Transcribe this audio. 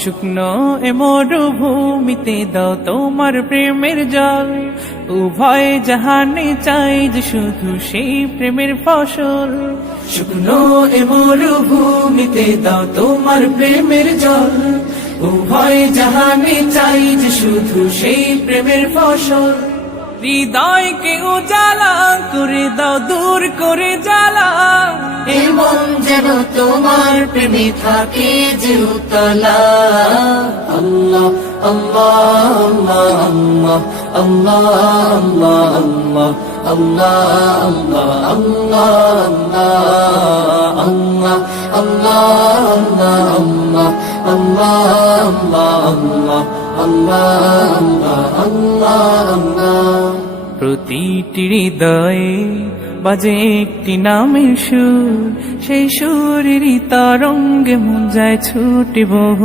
শুকনো এ মরুভূমিতে দাও তোমার প্রেমের জল, উভয় জাহানে চাই যে শুধু সেই প্রেমের ফসল। শুকনো এ মরুভূমিতে দাও তোমার প্রেমের জল, উভয় জাহানে চাই যে শুধু সেই প্রেমের ফসল। হৃদয়কে উজালা করে দাও, দূর করে জ্বালা, এমন যেন তোমার প্রেমে থাকে যে উতলা। আল্লাহ আল্লাহ আল্লাহ আল্লাহ আল্লাহ আল্লাহ আল্লাহ আল্লাহ আল্লাহ আল্লাহ আল্লাহ। প্রতিটি হৃদয়ে বাজে একটি নামের সুর, সেই সুরেরই তরঙ্গে মন যায় ছুটে বহু।